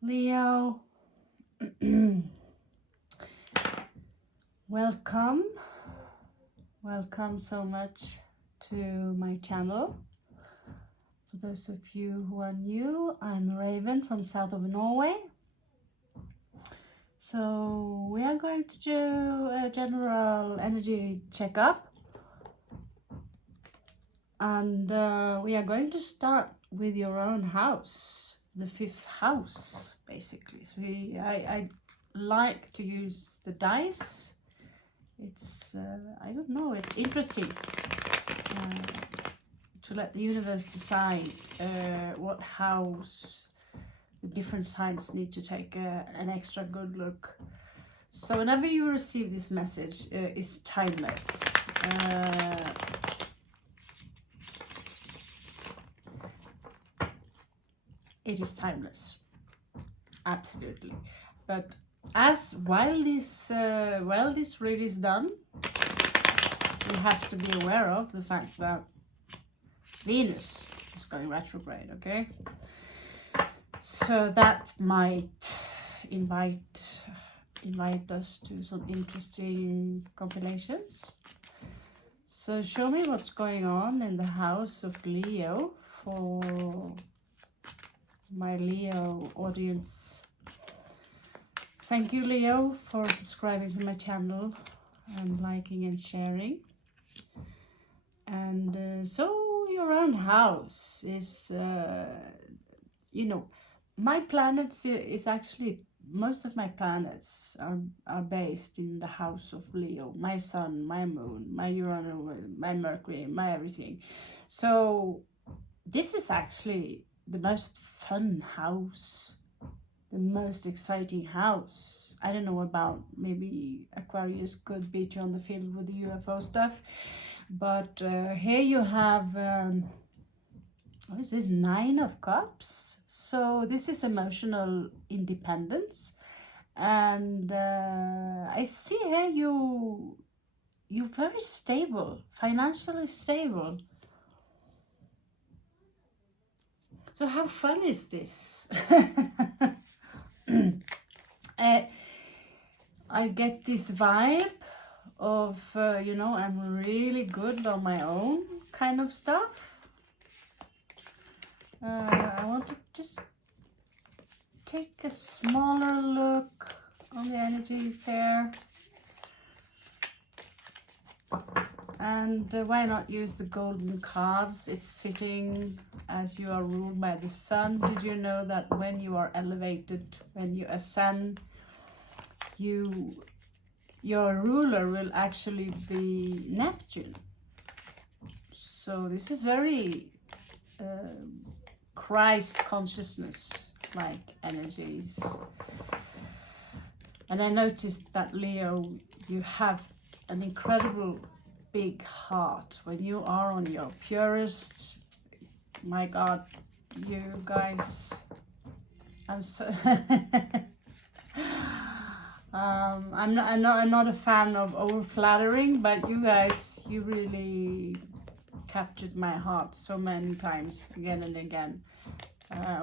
Leo, welcome. Welcome so much to my channel. For those of you who are new, I'm Raven from south of Norway. So we are going to do a general energy checkup. And we are going to start with your own house, the 5th house, basically. So I like to use the dice. It's, I don't know, it's interesting to let the universe decide what house the different signs need to take an extra good look. So whenever you receive this message, it's timeless. It is timeless, absolutely. But while this read is done, we have to be aware of the fact that Venus is going retrograde, okay? So that might invite us to some interesting compilations. So show me what's going on in the house of Leo for my Leo audience. Thank you, Leo, for subscribing to my channel and liking and sharing. And so your own house is, you know, my planets is actually, most of my planets are based in the house of Leo. My sun, my moon, my Uranus, my Mercury, my everything. So this is actually the most fun house, the most exciting house. I don't know about, maybe Aquarius could beat you on the field with the UFO stuff, but here you have, what is this, 9 of Cups? So this is emotional independence, and I see here you're very stable, financially stable. So how fun is this? I get this vibe of, you know, I'm really good on my own kind of stuff. I want to just take a smaller look on the energies here. And why not use the golden cards? It's fitting as you are ruled by the sun. Did you know that when you are elevated, when you ascend, your ruler will actually be Neptune? So this is very Christ consciousness like energies. And I noticed that, Leo, you have an incredible big heart. When you are on your purest, my God, you guys, I'm so I'm not a fan of over flattering, but you guys, you really captured my heart so many times, again and again.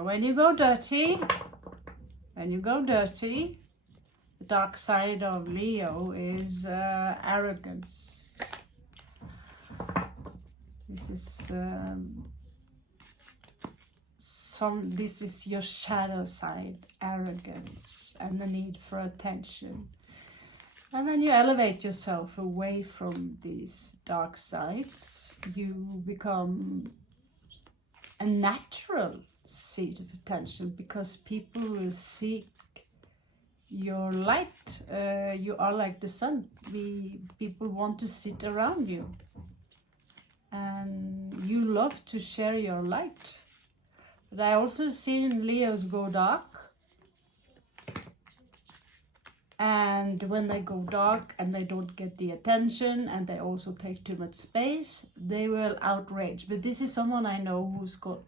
When you go dirty, the dark side of Leo is arrogance. This is this is your shadow side, arrogance and the need for attention. And when you elevate yourself away from these dark sides, you become a natural seat of attention, because people will seek your light. You are like the sun. People want to sit around you, and you love to share your light. But I also seen Leos go dark, and when they go dark and they don't get the attention and they also take too much space, they will outrage. But this is someone I know who's got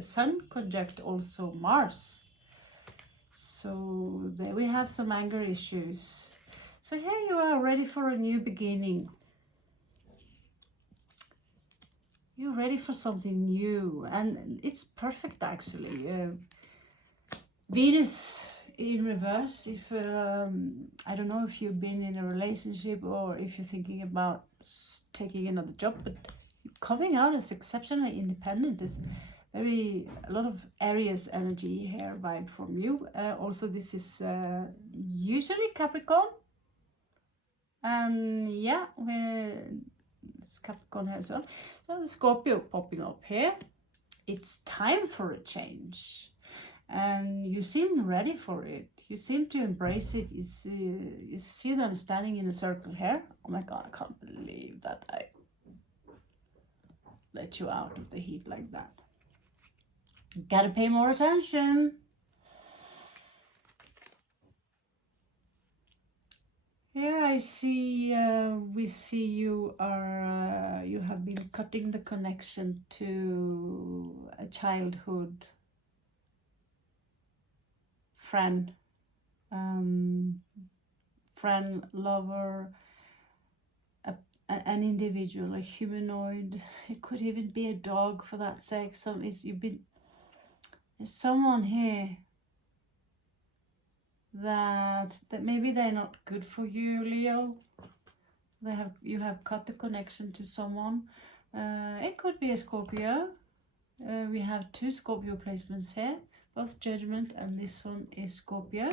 Sun conjunct also Mars. So there we have some anger issues. So here you are, ready for a new beginning. You're ready for something new, and it's perfect actually. Venus in reverse. If I don't know if you've been in a relationship or if you're thinking about taking another job, but coming out as exceptionally independent is a lot of Aries energy here vibe from you. Also, this is usually Capricorn, and yeah, it's Capricorn here as well. So Scorpio popping up here. It's time for a change, and you seem ready for it. You seem to embrace it. You see them standing in a circle here. Oh my god, I can't believe that I let you out of the heat like that. You gotta pay more attention. Here I see, we see you are, you have been cutting the connection to a childhood friend, friend, lover, an individual, a humanoid. It could even be a dog for that sake. There's someone here that maybe they're not good for you, Leo. You have cut the connection to someone. It could be a Scorpio. We have 2 Scorpio placements here, both Judgment, and this one is Scorpio.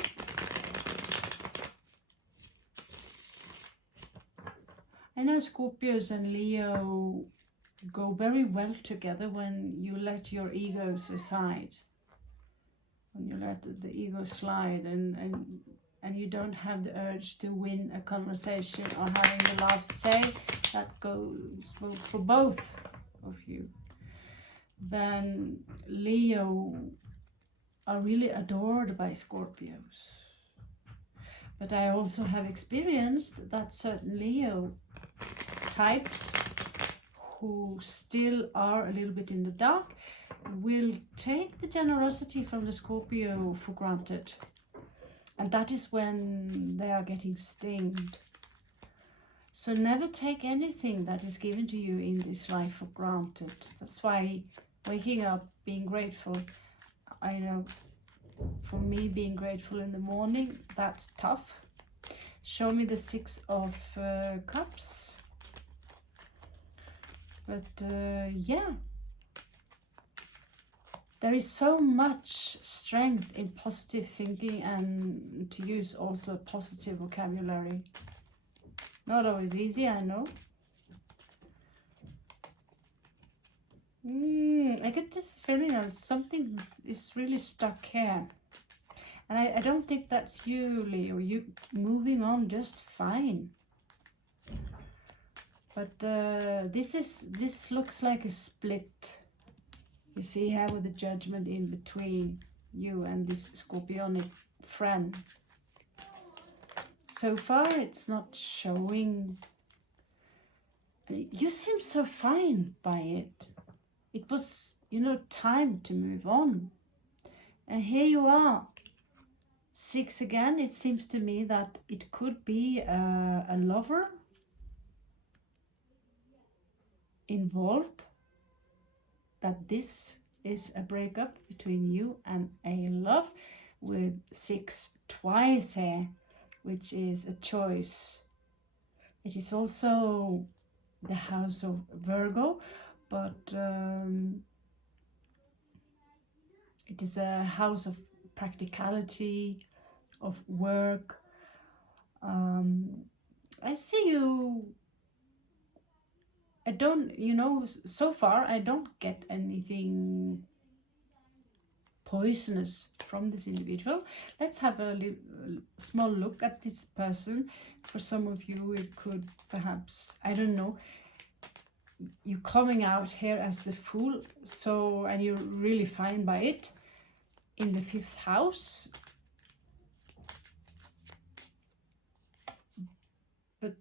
I know Scorpios and Leo go very well together when you let your egos aside. When you let the ego slide and you don't have the urge to win a conversation or having the last say. That goes for both of you. Then Leo are really adored by Scorpios. But I also have experienced that certain Leo types who still are a little bit in the dark will take the generosity from the Scorpio for granted. And that is when they are getting stinged. So never take anything that is given to you in this life for granted. That's why waking up, being grateful, I know for me being grateful in the morning, that's tough. Show me the 6 of Cups. But yeah, there is so much strength in positive thinking and to use also a positive vocabulary. Not always easy, I know. I get this feeling that something is really stuck here. And I don't think that's you, Leo. You moving on just fine. But this looks like a split. You see here with the Judgment in between you and this Scorpionic friend. So far it's not showing. You seem so fine by it. It was, you know, time to move on. And here you are. 6 again. It seems to me that it could be a lover involved. That this is a breakup between you and a love, with 6 twice here, which is a choice. It is also the house of Virgo, but it is a house of practicality, of work. I see you. I don't, you know, so far I don't get anything poisonous from this individual. Let's have a small look at this person. For some of you, it could perhaps, I don't know, you're coming out here as the Fool, so, and you're really fine by it, in the 5th house. But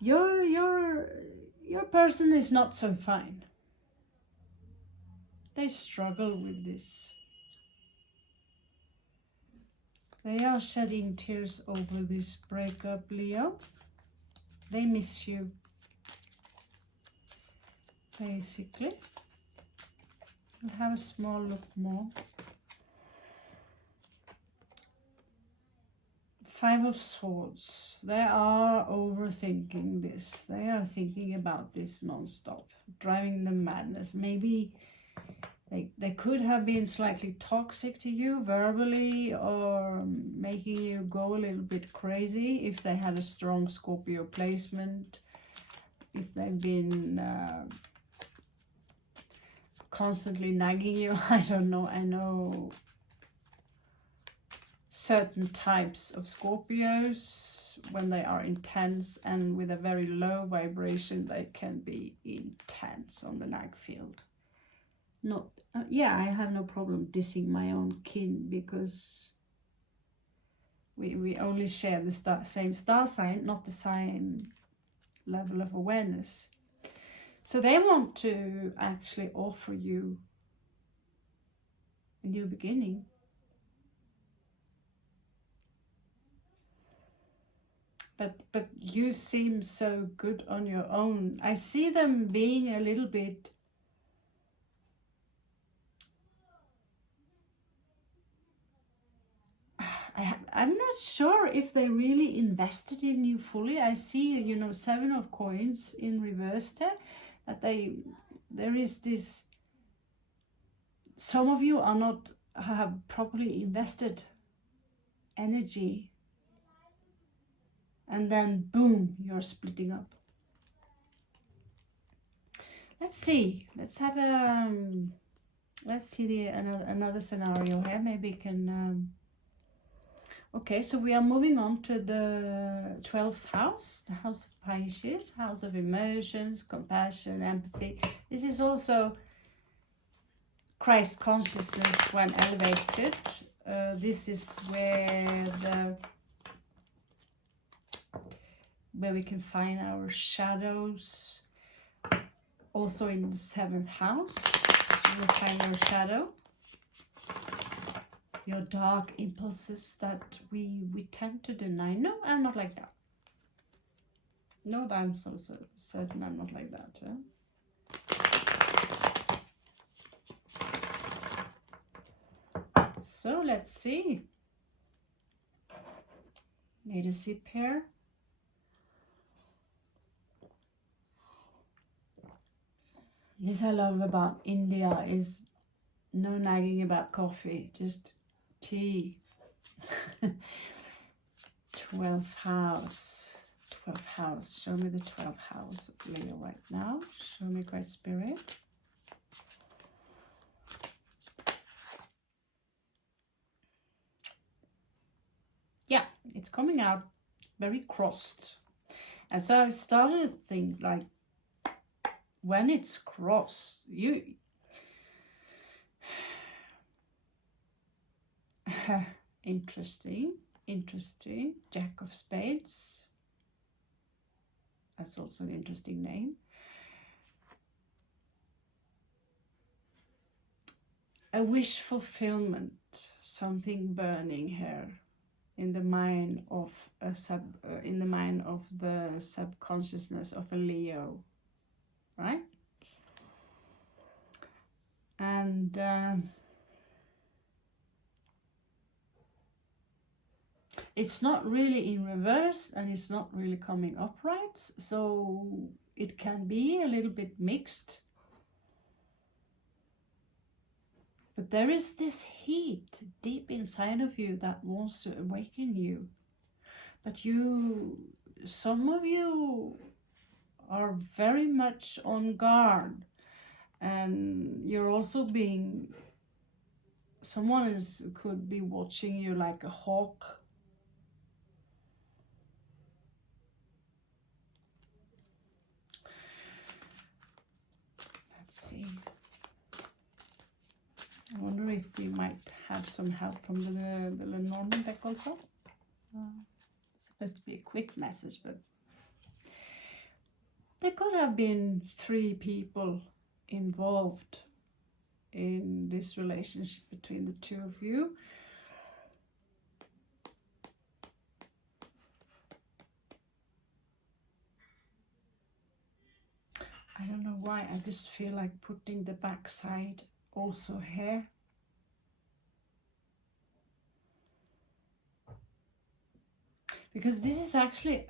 your person is not so fine. They struggle with this. They are shedding tears over this breakup, Leo. They miss you, basically. We'll have a small look more. Five of Swords. They are overthinking this. They are thinking about this non-stop, driving them madness. Maybe they could have been slightly toxic to you verbally, or making you go a little bit crazy if they had a strong Scorpio placement. If they've been constantly nagging you, I don't know. I know certain types of Scorpios, when they are intense and with a very low vibration, they can be intense on the nag field. Not, yeah, I have no problem dissing my own kin, because we only share the same star sign, not the same level of awareness. So they want to actually offer you a new beginning. But you seem so good on your own. I see them being a little bit I'm not sure if they really invested in you fully. I see, you know, 7 of Coins in reverse there, that there is this, some of you are not have properly invested energy, and then boom, you're splitting up. Let's see. Let's have a let's see another scenario here. Maybe we can. Okay, so we are moving on to the 12th house, the house of Pisces, house of emotions, compassion, empathy. This is also Christ consciousness when elevated. This is where we can find our shadows. Also in the 7th house, we find our shadow. Your dark impulses that we tend to deny. No, I'm not like that. No, I'm so certain I'm not like that. So let's see. Need a sip here. This I love about India is no nagging about coffee, just tea. 12th house. 12th house. Show me the 12th house of Leo right now. Show me, Great Spirit. Yeah, it's coming out very crossed. And so I started to think, like, when it's crossed, you interesting. Jack of Spades. That's also an interesting name. A wish fulfillment, something burning here in the mind of the subconsciousness of a Leo, right? And it's not really in reverse, and it's not really coming upright, so it can be a little bit mixed. But there is this heat deep inside of you that wants to awaken you. But some of you are very much on guard, and you're also being, someone could be watching you like a hawk. Let's see. I wonder if we might have some help from the Lenormand deck also. It's supposed to be a quick message, but there could have been 3 people involved in this relationship between the 2 of you. I don't know why, I just feel like putting the backside also here. Because this is actually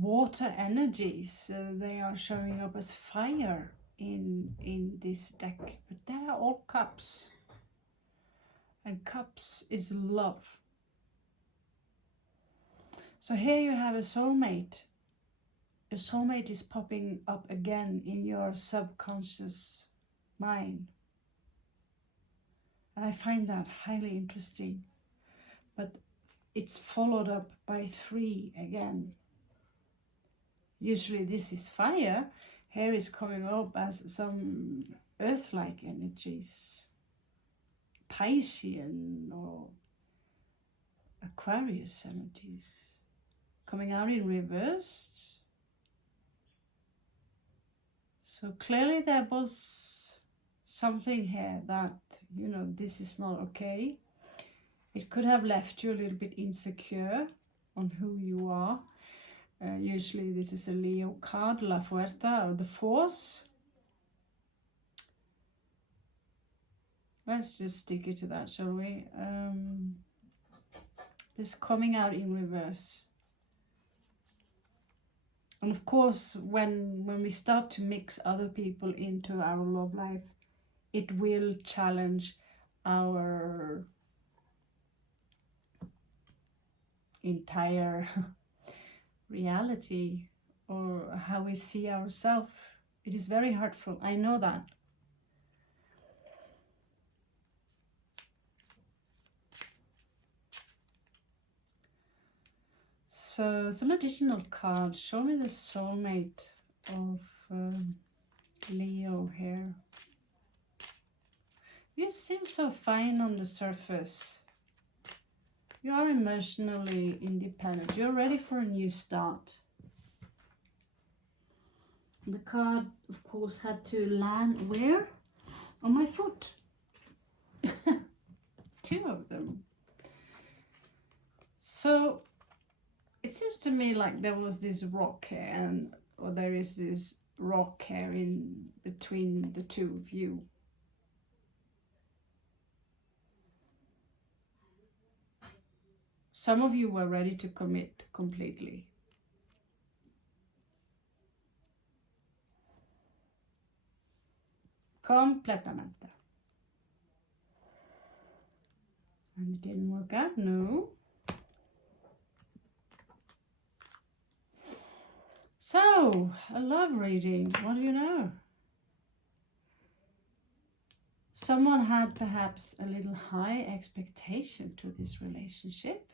water energies. They are showing up as fire in this deck, but they are all cups, and cups is love. So here you have a soulmate. Your soulmate is popping up again in your subconscious mind, and I find that highly interesting. But it's followed up by 3 again. Usually this is fire. Here is coming up as some earth-like energies, Piscean or Aquarius energies, coming out in reverse. So clearly there was something here that, you know, this is not okay. It could have left you a little bit insecure on who you are. Usually this is a Leo card, La Fuerza, or the Force. Let's just stick it to that, shall we? This coming out in reverse. And of course, when we start to mix other people into our love life, it will challenge our entire reality or how we see ourselves. It is very hurtful, I know that. So some additional cards. Show me the soulmate of Leo here. You seem so fine on the surface. You are emotionally independent. You're ready for a new start. The card, of course, had to land where? On my foot. 2 of them. So it seems to me like there was this rock here, or there is this rock here in between the 2 of you. Some of you were ready to commit completely. Completamente. And it didn't work out, no. So, a love reading, what do you know? Someone had perhaps a little high expectation to this relationship.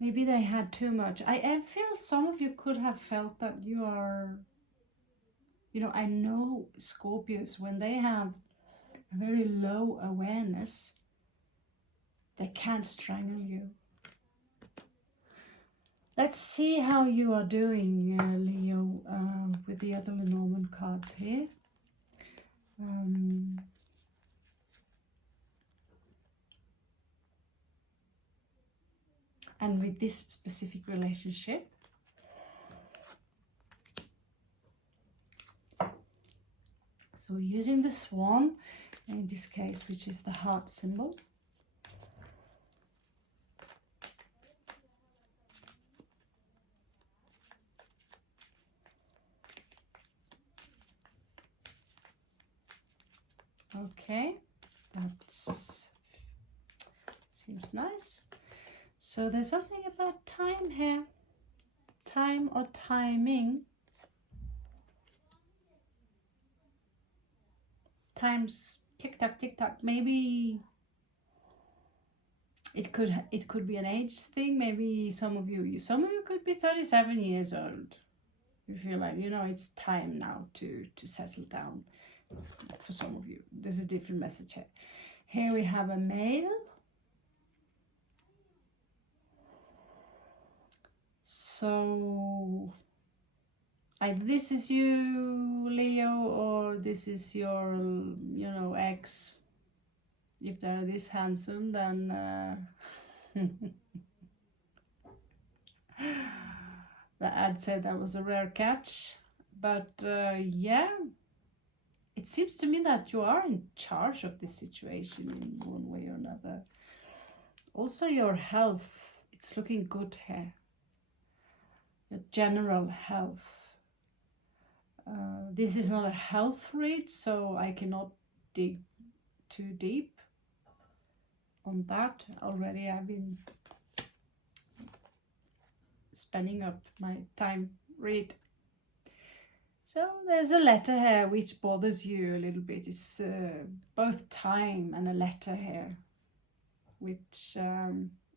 Maybe they had too much. I feel some of you could have felt that you are, you know, I know Scorpios, when they have a very low awareness, they can't strangle you. Let's see how you are doing, Leo, with the other Lenormand cards here. And with this specific relationship. So we're using the swan, in this case, which is the heart symbol. Okay, that seems nice. So there's something about time here. Time or timing. Time's tick-tock, tick-tock. Maybe it could be an age thing. Maybe some of you could be 37 years old. You feel like, you know, it's time now to settle down. For some of you, there's a different message here. Here we have a male. So either this is you, Leo, or this is your, you know, ex. if they're this handsome, then the ad said that was a rare catch. But yeah, it seems to me that you are in charge of this situation in one way or another. Also, your health, it's looking good here. Your general health. This is not a health read, so I cannot dig too deep on that. Already I've been spending up my time read. So there's a letter here which bothers you a little bit. It's both time and a letter here, which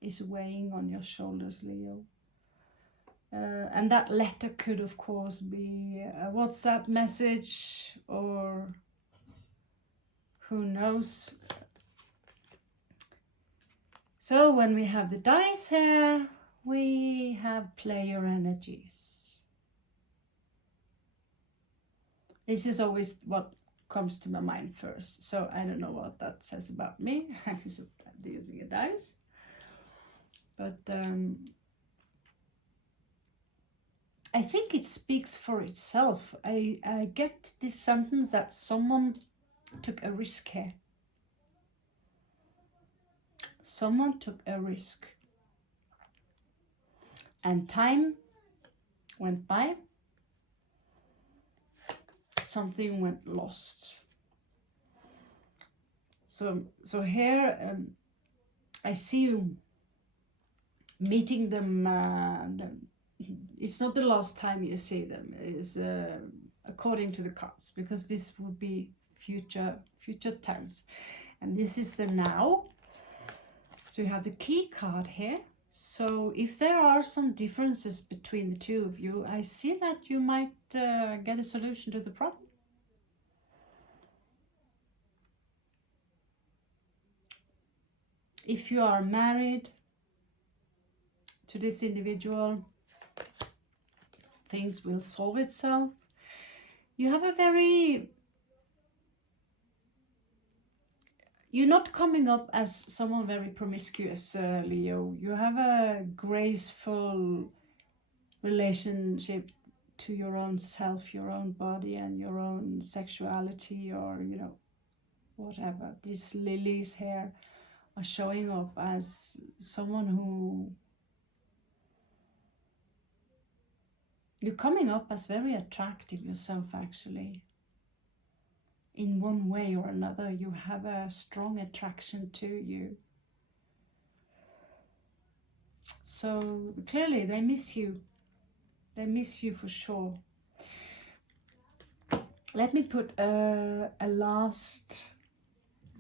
is weighing on your shoulders, Leo. And that letter could, of course, be a WhatsApp message, or who knows. So when we have the dice here, we have player energies. This is always what comes to my mind first. So I don't know what that says about me. I'm just using a dice. But I think it speaks for itself. I get this sentence that someone took a risk here. Someone took a risk. And time went by. Something went lost. So here I see you meeting them. It's not the last time you see them. It's according to the cards, because this would be future tense, and this is the now. So you have the key card here. So if there are some differences between the two of you, I see that you might get a solution to the problem. If you are married to this individual, things will solve itself. You have a very... You're not coming up as someone very promiscuous, Leo. You have a graceful relationship to your own self, your own body, and your own sexuality, or, you know, whatever. These lilies here are showing up as someone who... You're coming up as very attractive yourself, actually. In one way or another, you have a strong attraction to you. So clearly they miss you. They miss you for sure. Let me put a last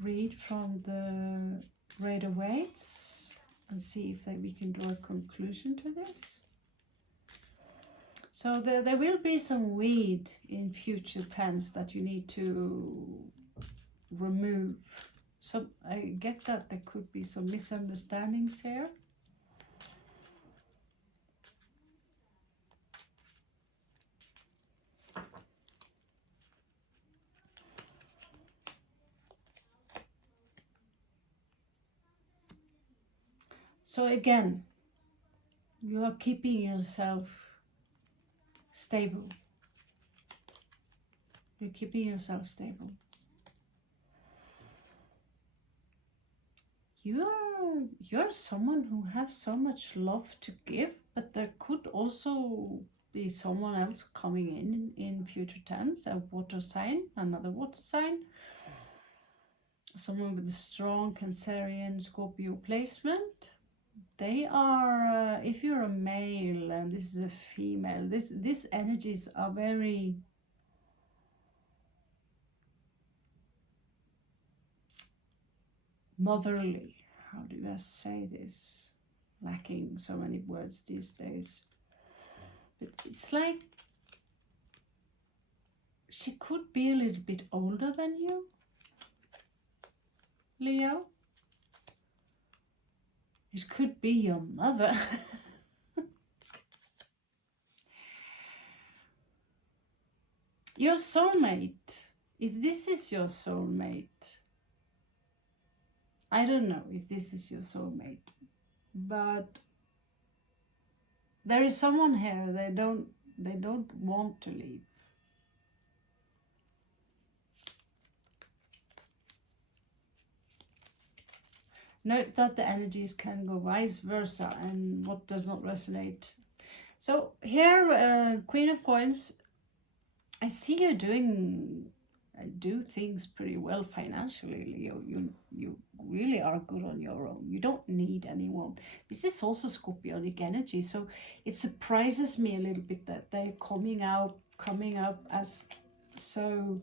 read from the Rider-Waite and see if we can draw a conclusion to this. So there will be some weed in future tense that you need to remove. So I get that there could be some misunderstandings here. So again, you are keeping yourself stable. You're keeping yourself stable. You're someone who has so much love to give, but there could also be someone else coming in future tense, a water sign, another water sign. Someone with a strong Cancerian Scorpio placement. They are, if you're a male and this is a female, these energies are very motherly. How do I say this? Lacking so many words these days. But it's like she could be a little bit older than you, Leo. It could be your mother. Your soulmate. If this is your soulmate, I don't know if this is your soulmate, but there is someone here, they don't want to leave. Note that the energies can go vice versa, and what does not resonate. So here, Queen of Coins, I see you do things pretty well financially, Leo. You really are good on your own. You don't need anyone. This is also Scorpionic energy, so it surprises me a little bit that they're coming up as so.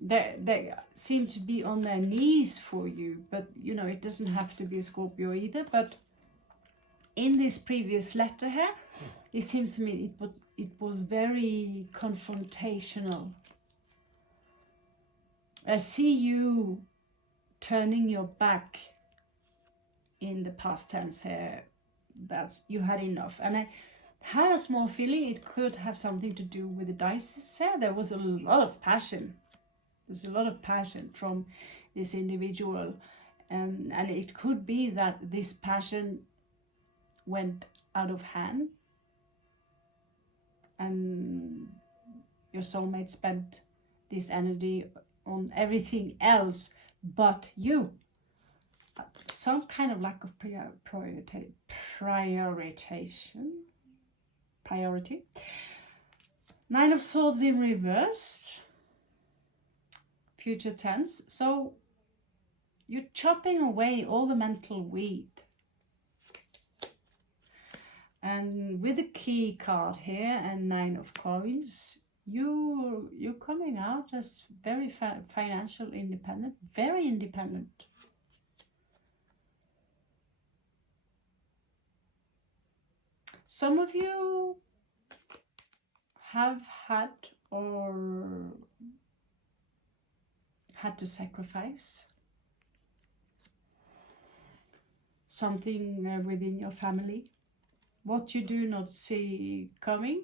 They seem to be on their knees for you, but you know, it doesn't have to be a Scorpio either. But in this previous letter here, it seems to me it was very confrontational. I see you turning your back in the past tense here. That's, you had enough. And I have a small feeling it could have something to do with the dice here. There was a lot of passion. There's a lot of passion from this individual. And it could be that this passion went out of hand. And your soulmate spent this energy on everything else but you. Some kind of lack of priority. Nine of Swords in reversed, future tense. So you're chopping away all the mental weed. And with the key card here and Nine of Coins, you're coming out as very financial independent, very independent. Some of you have had or had to sacrifice something within your family. What you do not see coming,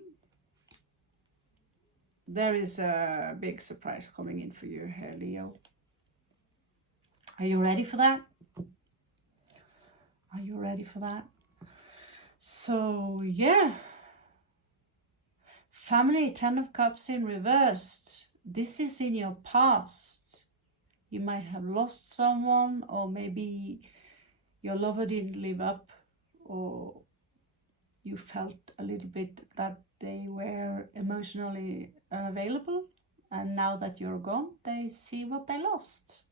there is a big surprise coming in for you here, Leo. Are you ready for that? Are you ready for that? So, yeah. Family, Ten of Cups in reversed. This is in your past. You might have lost someone, or maybe your lover didn't live up, or you felt a little bit that they were emotionally unavailable, and now that you're gone, they see what they lost.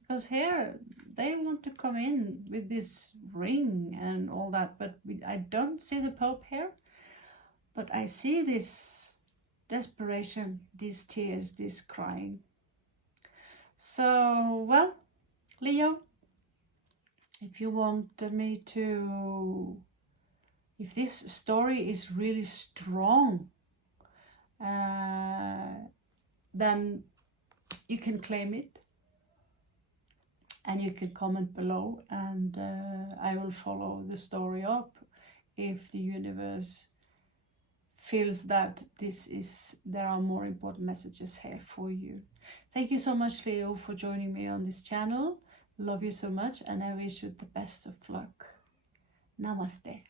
Because here, they want to come in with this ring and all that, but I don't see the Pope here, but I see this desperation, these tears, this crying. So, well, Leo, if you want me to, if this story is really strong, then you can claim it and you can comment below, and I will follow the story up if the universe feels that there are more important messages here for you. Thank you so much, Leo, for joining me on this channel. Love you so much, and I wish you the best of luck. Namaste.